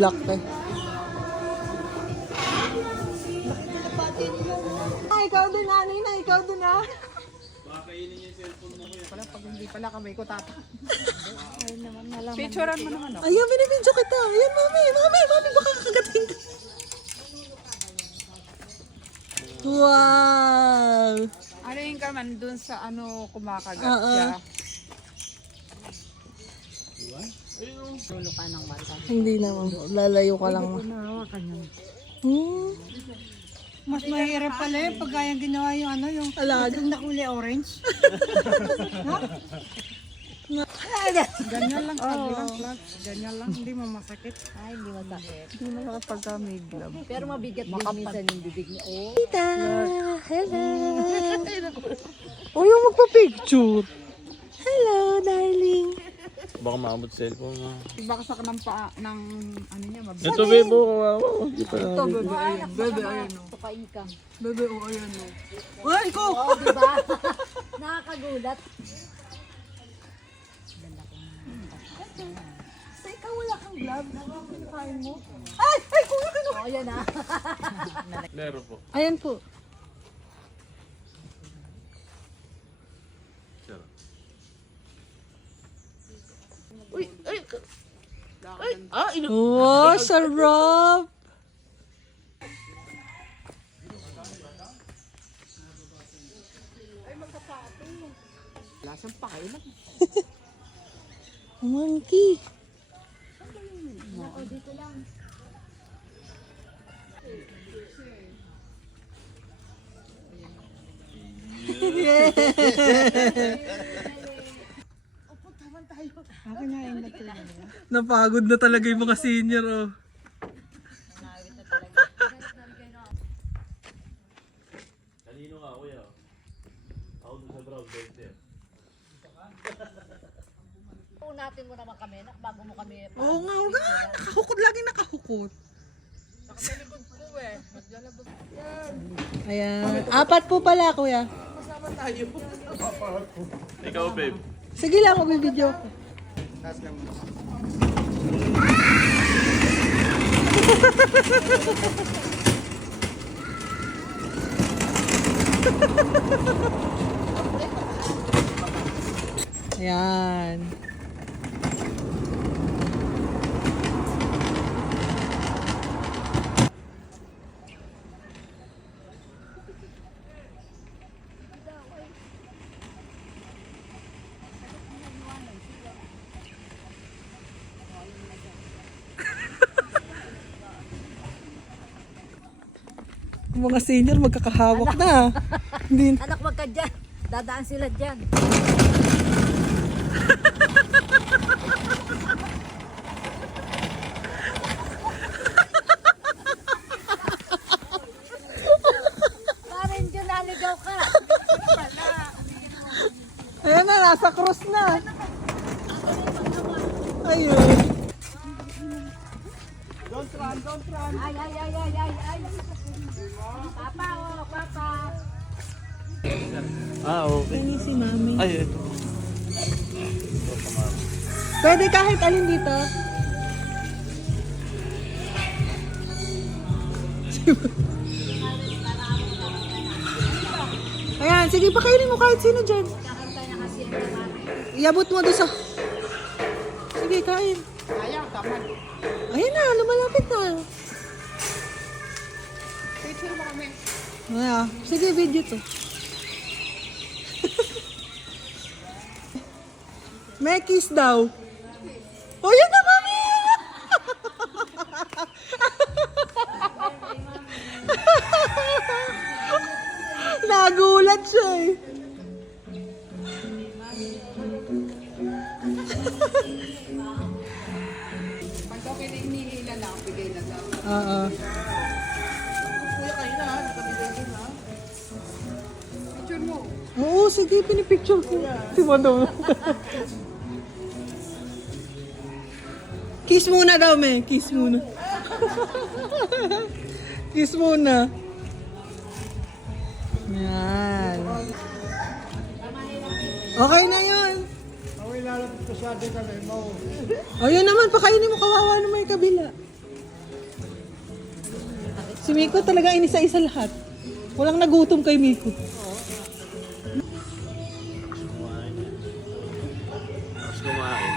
Laki. Ikaw din na, Nina. Ikaw din na. Baka kainin niya yung cellphone mo kuya. Pala pag hindi pala kamay ko tata. Picturean mo naman ako. Ayun, binibidyo kita. Ayan, mami. Baka kakagating ka. Wow! Ano yung kaman dun sa ano kumakagat Oo. siya? Hindi naman. Lalayo ka lang. Nahawakan yun. Mas mahirap pala yun pag kaya ginawa yung ano, yung Alaga. na kulay orange. Ganyan lang ganyan lang, hindi mo masakit. Ay, hindi masakit. Hindi mo masakit pagka may glove. Pero mabigat din minsan yung bibig niya. Oh, Tita! Hello! O yung magpa-picture. Hello, darling. Baka maabot cellphone mo. Ibakasak ng paa ng ano niya mabigat. Ito bebo, kawawa. Hindi pa Ito bebe, ayan. Bebe, ayan o. tukain ka. Bebe, o ayan o. Ay, ko! Oo, di ba? Nakakagulat. Sa ikaw wala kang glove. Nakakain mo. Oo, yan ah. Meron po. Ayan po. Sure. Wow, sarap! Lasang pakailan. Monkey. Oo, dito lang. Ako na yung nagkilala. Napagod na talaga yung mga senior, oh. Kanino nga kuya? Ako doon sa brown belt eh. Unatin mo naman kami, bago mo kami. Oo nga, nakahukot. Lagi nakahukot. Nakalikod ko eh. Maglalabas. Ayan. Apat po pala, kuya. Ikaw babe. Sige lang, magbibideo ko. Ayan. Yung mga senior magkakahawak na. Hindi. Anak, wag ka dyan. Dadaan sila dyan. Parang dyan naligaw ka. Ayan na, nasa cross na. Ayun. Ay, ay, ay, ay, ay, ay. Papa, oh, papa. Ah, okay. Ini si mami. Ay, ito. Pwede kahit alin dito. Ayan, sige pakainin mo kahit sino dyan. Iabot mo doon sa... Sige, kain. Ayaw, tamad. Ayan na, lumalapit na. Picture mo kami. Ayan, sige, video to. May kiss daw. Oh, yan na, mami! Nagulat siya eh. Pag daw kayo hinihila lang, bigay na daw. Oo. Kuya kayo na, nakabigay din ha. Picture mo. Oo, sige, pinipicture ko. Si Madam. Kiss muna daw, me. Kiss muna. Kiss muna. Yan. Okay na yun. O yun naman, pakainin mo, kawawa naman yung kabila. Si Miko talaga inisa-isa lahat. Walang nagutom kay Miko. Mas kumain.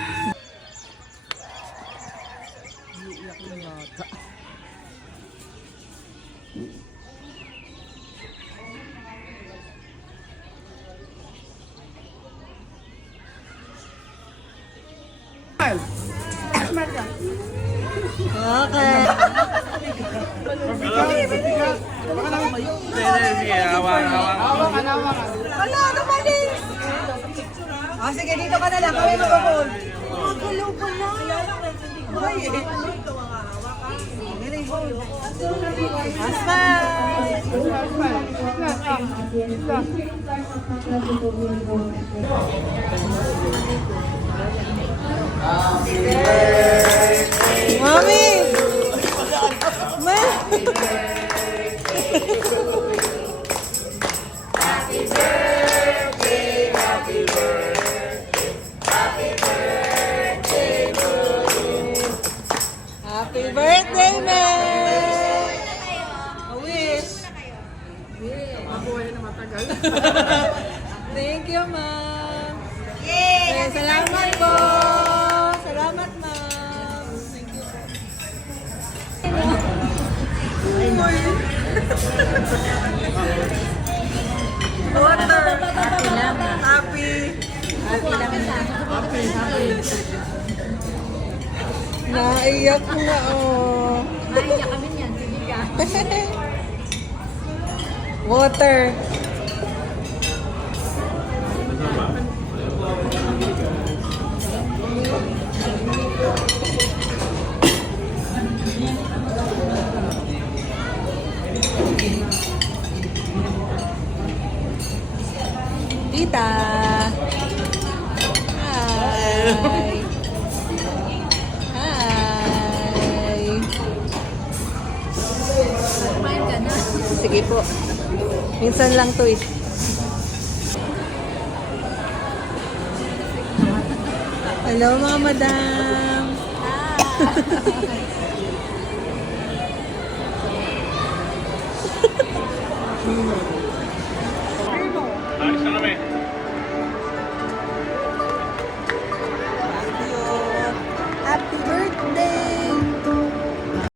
Okay. Sige, hawa. Wala, namalis! Ah, sige, dito ka na lang. Kami mag-hold. Magulo pa na. Ay, Mami! Ma! Happy birthday, Mel! A wish. Thank you, ma'am. Yay! Salamat po. Salamat, ma'am. Thank you po. Water. Happy. Naiyak na, oh. Naiyak kami niyan, sige ka. Water. Tita. Hi. Hi. Kumain ka na. Sige po. Minsan lang to eh. Hello mga madam. Alis na kami.